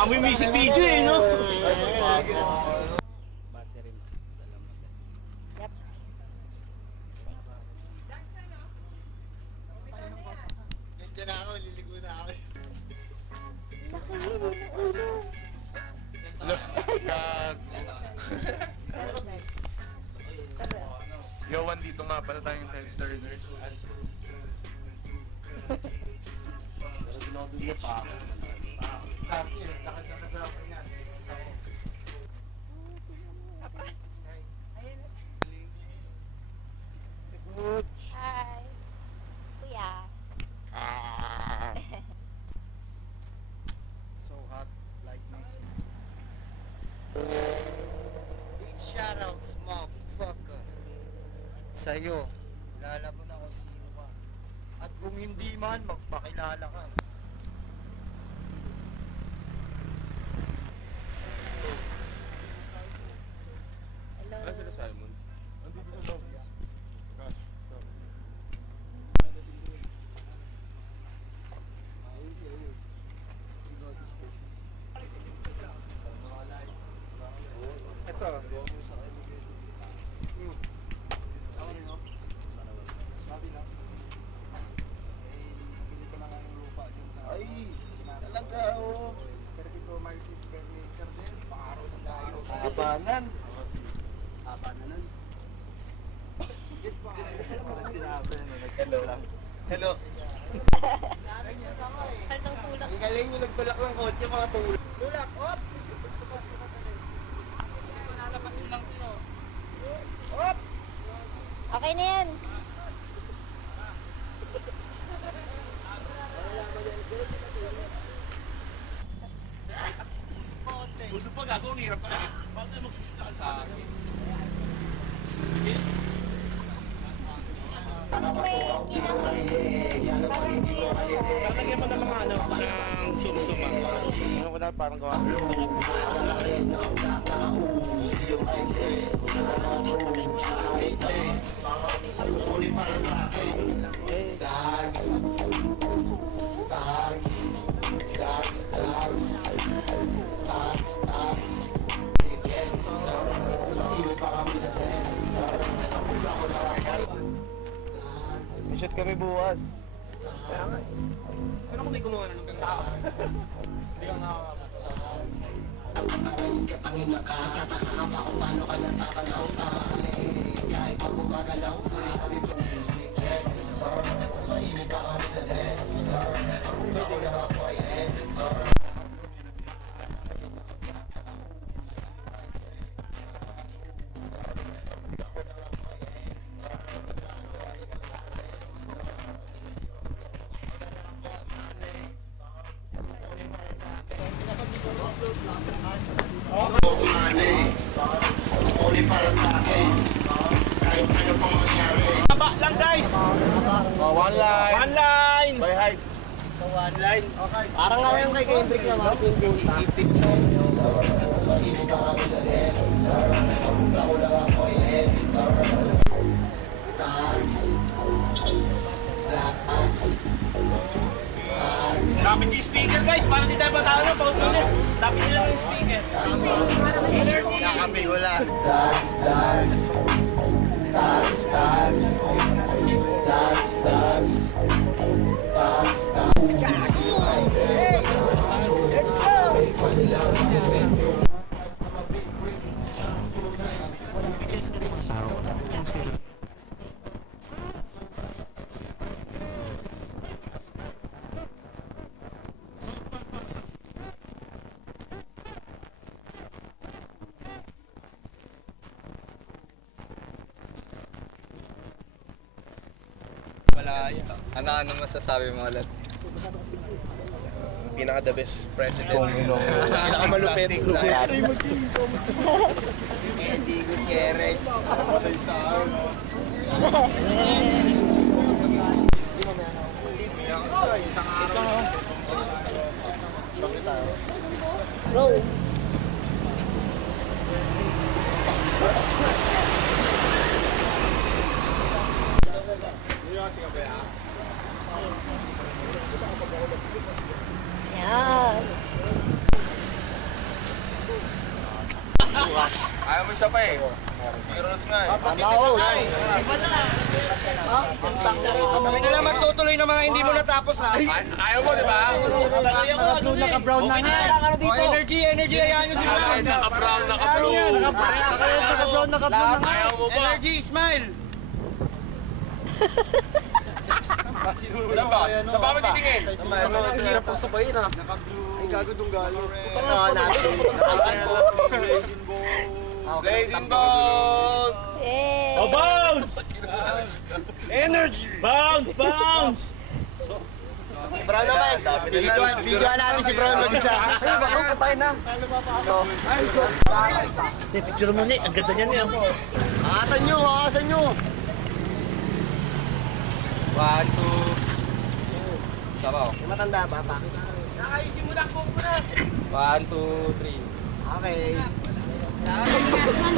Amoy music video eh, no? Battery mo. Dalam mo. Yep. Nandiyan na ako, liligo na ako. Nakahilo ng ulo. Yowan, dito nga pala tayong turners. Pero ginodulya pa ako. Hi. Kuya. So hot, like me. Big shoutouts, motherfucker. Sa'yo, kilala mo na kung sino ka. At kung hindi man, magpakilala ka. Hello. Ano sila Simon? Andito sa loob. Gosh. Ay, talaga oh. Pero dito may square meter din. Pakaraw na tayo. Abanan. Haba na nun. Hello. Hello. Haltong tulak. Ang galing yung nagtulak ng kotse, mga tulak. Tulak, op! Op! Okay na yan. Gusto pa gago, ang hirap pala. Bakit tayo magsusunod sa akin? Lalagyan mo ng mga ano, ng sum-suma. Ano ko na parang gawa? May shoot kami bukas. Ano kung may gumawa na ng ganda? Hindi ka nga Taba lang guys! One line. One line! By height. Ito one line. Parang nga yung kay Kendrick na Martin Junta. Ipit mo. Lapit yung speaker guys, para di tayo matalo pag ulit. Lapit nyo lang yung speaker. Nakapi ko lang. Ano masasabi mo ulit? Pinaka the best president. Pinaka malupit. Eddie Gutierrez. Go. Yan. isa pa eh. Heroes nga eh. Kami na lang magtutuloy ng mga hindi mo natapos ha. Ayaw mo, di ba? Naka-blue, naka-brown na nga. Energy, hayaan nyo si Brown. Naka-brown, naka-blue. Naka-brown, naka-blue na nga. Ayaw mo ba? Energy, smile. Saan ba? Sa ba matitingin? Ang hirap po sabayin ha. Ay, gago dong galo. Blazing Ball! Yay! Oh, bounce! Energy! Bounce! Bounce! Si Brown naman. Videoan natin si Brown mag-isa. Ay, bako, patay na. Picture mo ni, ang ganda niyan niya. Hakasan nyo, hakasan nyo. 1, 2... Sabaw. May matanda ba? Bakit? 1, 2, 3. Okay. Tangkat na tangkat.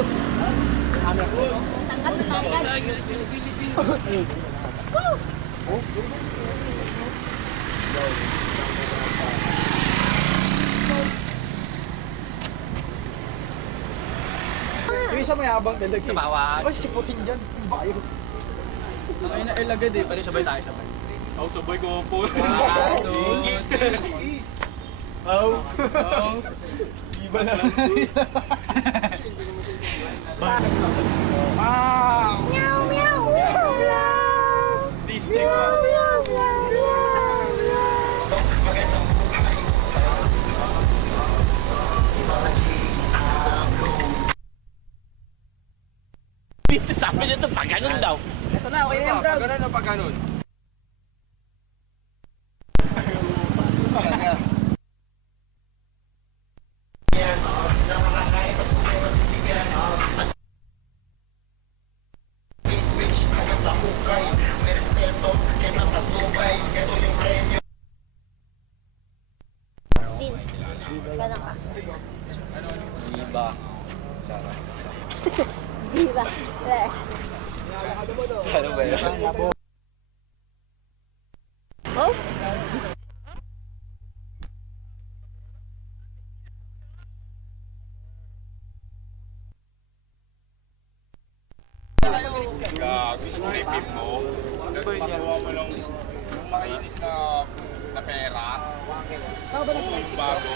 Yung isa mayabang talaga. Sa bawat. Ay, siputin dyan. Yung bayo. Ay na ilagad eh. Pwede sabay tayo sabay. Oh, sabay ko po. 1, 2... Is. Oh. Iba na. Meow, meow, meow. District Meow, meow, meow, meow. Dito sabi niya ito, pag ganun daw. Ito na, okay na yan, bro. Pag ganun o pag ganun? Din. Ganun ka. Iba. Di ba? Yes. Ano ba yun? Oh? Gago, stripin mo. Pakuha mo lang yung mainis na pera. Yung bago.